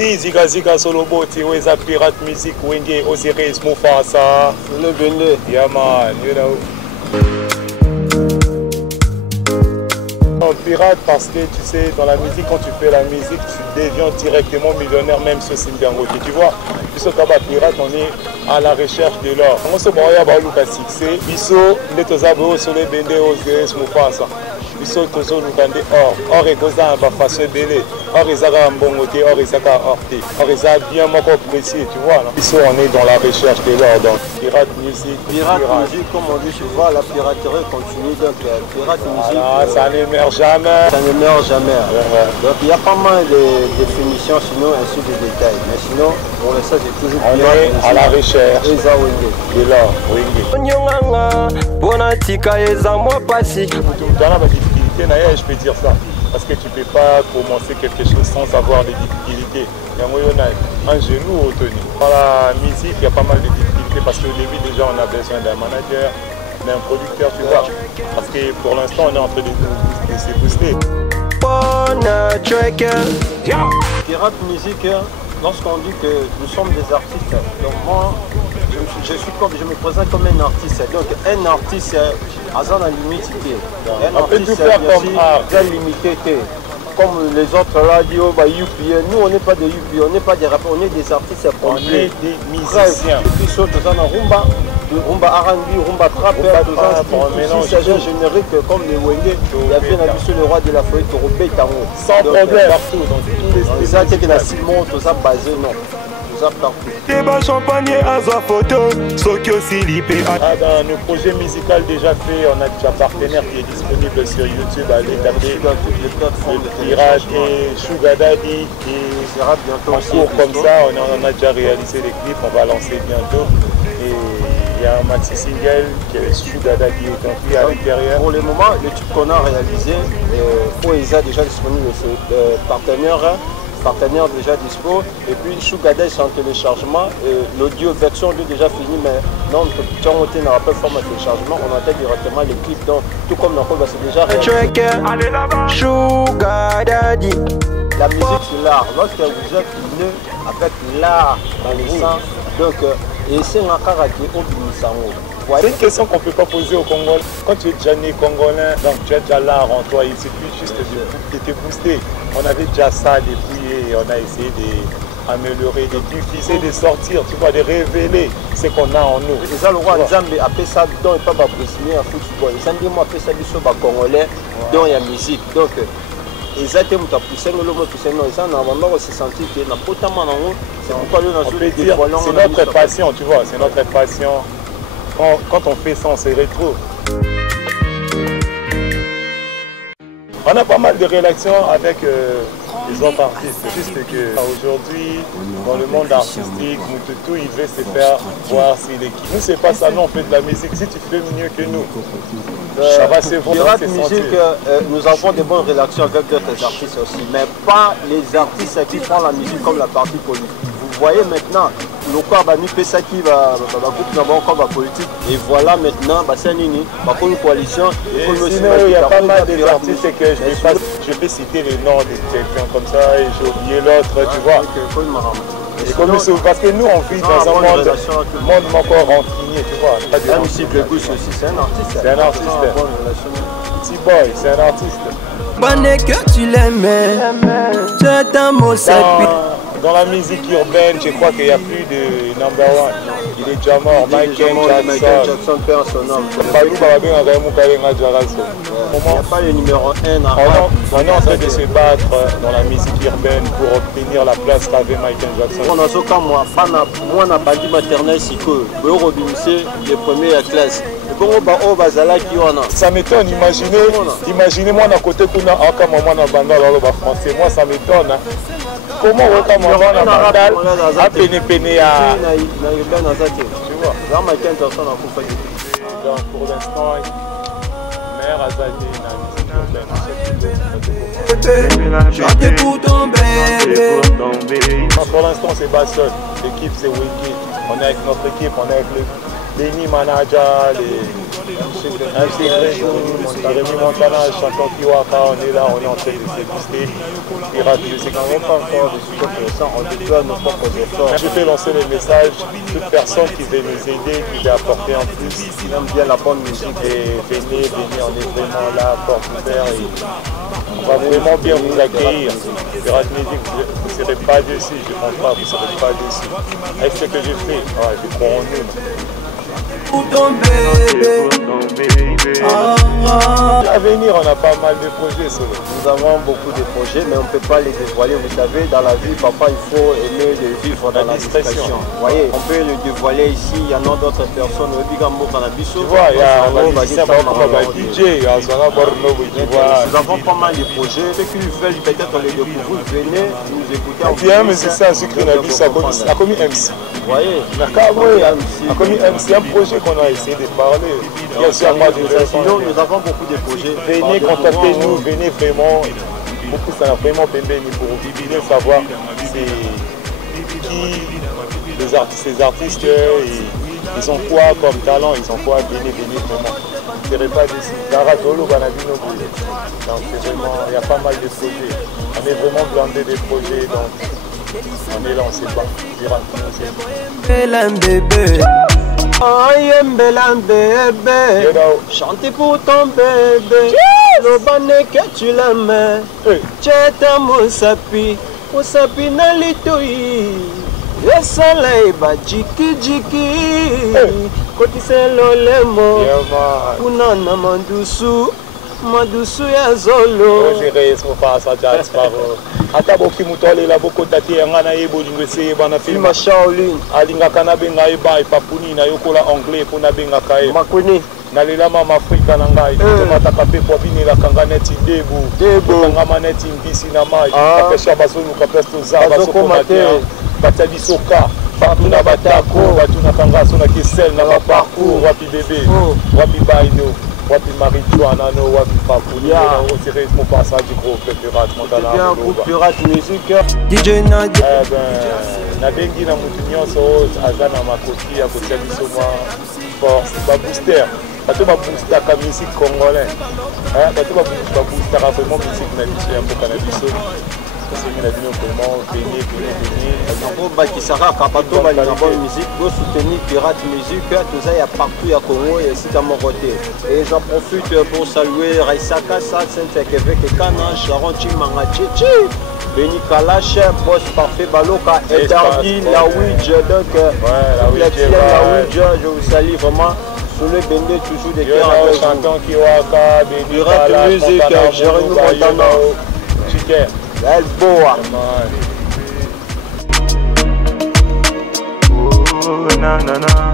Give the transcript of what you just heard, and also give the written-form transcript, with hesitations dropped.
Vas-y, Ziga Ziga Solobo, Tiweza Pirate Music, Wenge, Osiris, Mufasa. Le Bende. Yeah man, you know. Pirate parce que tu sais, dans la musique, quand tu fais la musique, tu deviens directement millionnaire, même sur Simbiangote. Tu vois, puisque quand pirate, on est à la recherche de l'or. On se voit à Balouka succès. Biso, les Tozabo, sur les Bende, Osiris, Mufasa. Biso, Tozo, Lukande, or. Or, et Goza, façon belé. Or, ils ont un bon côté, or, ils ont un orté. Or, ils ont bien encore apprécié, tu vois. Biso, on est dans la recherche de l'or. Donc, pirate musique. Pirate musique, comme on dit souvent, la piraterie continue. Donc, pirate musique. Ah, ça n'émerge jamais. Ça ne meurt jamais. Donc il y a pas mal de définitions, sinon ainsi de détails. Mais sinon, pour l'instant, c'est toujours on est à la recherche de l'or. Je peux dire ça. Parce que tu ne peux pas commencer quelque chose sans avoir des difficultés. Un genou au Tony. Dans la musique, il y a pas mal de difficultés parce qu'au début, déjà, on a besoin d'un manager, d'un producteur, tu vois. Parce que pour l'instant, on est en train de se booster. Pirate musique, lorsqu'on dit que nous sommes des artistes, donc moi, je me présente comme un artiste. Donc un artiste, à la limite, un artiste bien limité. Comme les autres là disent, oh, bah, UPA. Nous on n'est pas des UPA, on n'est pas des rappeurs, on est des artistes complets. On est des musiciens. Et puis surtout dans la rumba, rumba R&B, rumba trap, tout ça générique comme les Wenge. Il y a bien habitué le roi de la forêt, Torobé Tango. Sans problème. Partout, dans tous les ça c'est que la Simon, tout ça basé, non. Débat champagne à sa photo, Sokyo Silipé. Dans nos projets musicaux déjà faits, on a déjà un partenaire qui est disponible sur YouTube. Allez taper le Pirate et Sugar Daddy et en cours comme ça. On a déjà réalisé les clips, on va lancer bientôt. Et il y a un maxi single qui est Sugar Daddy compris à l'intérieur. Pour le moment, le tube qu'on a réalisé, Poesa déjà disponible, c'est partenaire déjà dispo, et puis Shugada c'est en téléchargement, l'audio version 2 déjà fini, mais non, on n'a pas forme de téléchargement, on attend directement les clips, donc tout comme dans le c'est déjà réalisé. Allez là-bas. Shugada. La musique c'est l'art, lorsque vous êtes né avec l'art dans le sang, donc et c'est un caractère au Binisango. C'est une question qu'on ne peut pas poser au Congo. Quand tu es déjà né congolais, donc tu as déjà l'art en toi, il suffit juste de te booster. On avait déjà ça depuis et on a essayé d'améliorer, de diffuser, de sortir, tu vois, de révéler ce qu'on a en nous. Et ça, le roi Nzambe appelle ça donc pas brésilien à football. Les Nzambe appelle ça du congolais, donc il y a musique. Donc, exactement, tu as poussé le mot, poussé non, et ça, normalement, on se sentit que n'a pas tellement dans nous. C'est pourquoi nous, c'est notre passion, tu vois, c'est notre passion. Quand on fait ça, on se retrouve. On a pas mal de relations avec les autres artistes. C'est juste qu'aujourd'hui, dans le monde artistique, tout il veut se faire voir s'il est qui. Nous, c'est pas ça, nous on fait de la musique. Si tu fais mieux que nous, ça va se voir. Pirate musique, nous avons de bonnes relations avec d'autres artistes aussi, mais pas les artistes qui font la musique comme la partie politique. Vous voyez maintenant, le corps va nous faire ça qui va groupe d'abord comme la politique. Et voilà maintenant, c'est une coalition. Il y a pas mal d'artistes que je vais citer les noms de quelqu'un comme ça et j'ai oublié l'autre, tu vois. Parce que nous on vit dans un monde encore rancunier, tu vois. MC Begouche aussi, c'est un artiste. C'est un artiste. Petit boy, c'est un artiste. Bonne que tu l'aimais, c'est un mot dans la musique urbaine, je crois qu'il n'y a plus de number one. Il est déjà mort, Michael Jackson perd son nom. Il n'y a pas le numéro 1. On est en train de se battre dans la musique urbaine pour obtenir la place qu'avait Michael Jackson. On a ce cas, moi, on a bandi maternel, c'est que les premières classes. Ça m'étonne, imaginez moi à côté qu'on a un moment dans le français, moi ça m'étonne. Comment on va maman dans Bandal à péné à... Tu vois. Donc pour l'instant, mère Azadi pour l'instant c'est pas seul. L'équipe c'est Wiki. On est avec notre équipe, on est avec les Benny Manager, les intégré Rémi Montana, chantant Kiwaka, on est là, on est en train de s'éguster. Pirate Music. Nous n'avons pas encore de succès intéressant, on déploie nos propres efforts. Je fais lancer le message, toute personne qui veut nous aider, qui veut apporter en plus, qui aime bien la bonne musique. Et venez, on est vraiment là, porte ouverte. On va vraiment bien vous accueillir. Pirate Music, vous ne serez pas déçus, je ne pense pas, vous ne serez pas déçus. Avec ce que j'ai fait, ouais, je crois en nous. Pour ton bébé. À venir, on a pas mal de projets. Nous avons beaucoup de projets, mais on ne peut pas les dévoiler. Vous savez, dans la vie, papa, il faut aimer le vivre dans la discrétion. Vous voyez, on peut le dévoiler ici, il y en a d'autres personnes. Tu vois, il y a un musicien, DJ, nous avons pas mal de projets. Ceux qui veulent peut-être les découvrir, venez nous écouter. Et puis un musicien sucré a commis MC. Vous voyez, a commis MC, un projet qu'on a essayé de parler. Bien sûr, sinon, nous avons beaucoup de projets. Venez contacter nous, venez vraiment. Beaucoup, ça a vraiment béni pour bien savoir c'est qui ces artistes, ils ont quoi comme talent, ils ont quoi béni vraiment. Je ne serais pas d'ici. Donc c'est vraiment, il y a pas mal de projets. On est vraiment blindé des projets, donc on est là, on ne sait pas. Bébé. Ayembelan bébé, chantez pour ton bébé, le bonnet que tu l'aimes, Tcheta Moussapi, Moussapi na litoi, le soleil ba jiki jiki, koti se lolemo, kunana mandusu, mandusu ya zolo. Ata boki mutole la boko tati ngana yebo lingwese bana film Shaolin alinga kana benga eba papuni na yokola anglais pona benga kae makuni na lela mama Afrika na ngai tomata kape kwa bini la kanganeti debu ngama neti mbisi na mai kapesha bazonu kapesto za bazoko matin batali soka batuna batako batuna kangaso na kisel na parcours wapi bébé wapi baino wapi marijuana no wapi papulia au sérieusement pas ça du groupe Pirate Montana bien groupe Pirate Music DJ Nadia na bengi na mutu nyonso aza na makoti ya kotia biso mwa force ba booster bato ba booster ka musique congolais bato ba booster vraiment musique na biso ya mboka na biso c'est la vidéo vraiment béni qui sera capable de la musique pour soutenir Pirate Music tout ça il y a partout à Congo et ici dans mon côté et j'en profite pour saluer Raisaka Saint-Ekevek Kana Sharon Chimanga Chichi Benny Kalash Boss Parfait Baloka Edardi La Ouija donc la Ouija je vous salue vraiment sur le bendé toujours des cœurs chantant Kiwaka Pirate Music Jérémy Montana Chiquet El Boa. Na na na.